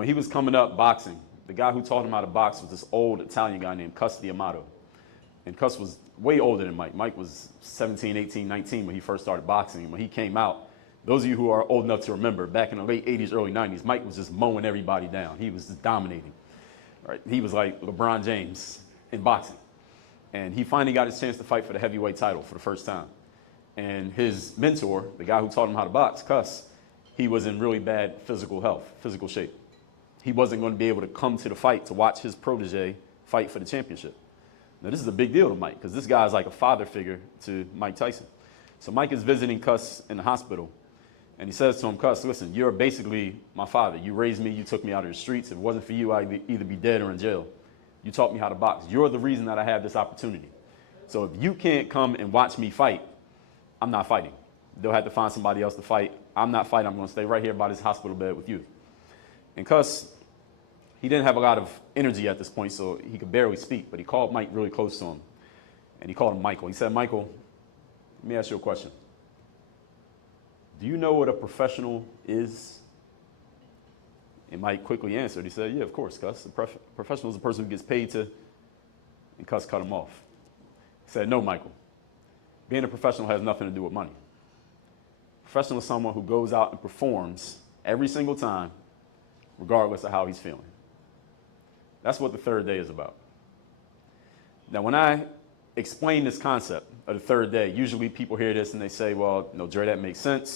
when he was coming up boxing, the guy who taught him how to box was this old Italian guy named Cus D'Amato. And Cus was way older than Mike. Mike was 17, 18, 19 when he first started boxing. And when he came out, those of you who are old enough to remember, back in the late 80s, early 90s, Mike was just mowing everybody down. He was just dominating. Right? He was like LeBron James in boxing. And he finally got his chance to fight for the heavyweight title for the first time. And his mentor, the guy who taught him how to box, Cus, he was in really bad physical health, physical shape. He wasn't going to be able to come to the fight to watch his protege fight for the championship. Now, this is a big deal to Mike because this guy is like a father figure to Mike Tyson. So Mike is visiting Cus in the hospital, and he says to him, Cus, listen, you're basically my father. You raised me. You took me out of the streets. If it wasn't for you, I'd either be dead or in jail. You taught me how to box. You're the reason that I have this opportunity. So if you can't come and watch me fight, I'm not fighting. They'll have to find somebody else to fight. I'm not fighting. I'm going to stay right here by this hospital bed with you. And Cus, he didn't have a lot of energy at this point, so he could barely speak, but he called Mike really close to him. And he called him Michael. He said, Michael, let me ask you a question. Do you know what a professional is? And Mike quickly answered. He said, yeah, of course, Cus. A professional is a person who gets paid to, and Cus cut him off. He said, no, Michael. Being a professional has nothing to do with money. A professional is someone who goes out and performs every single time, regardless of how he's feeling. That's what the third day is about. Now, when I explain this concept of the third day, usually people hear this and they say, well, Dre, that makes sense.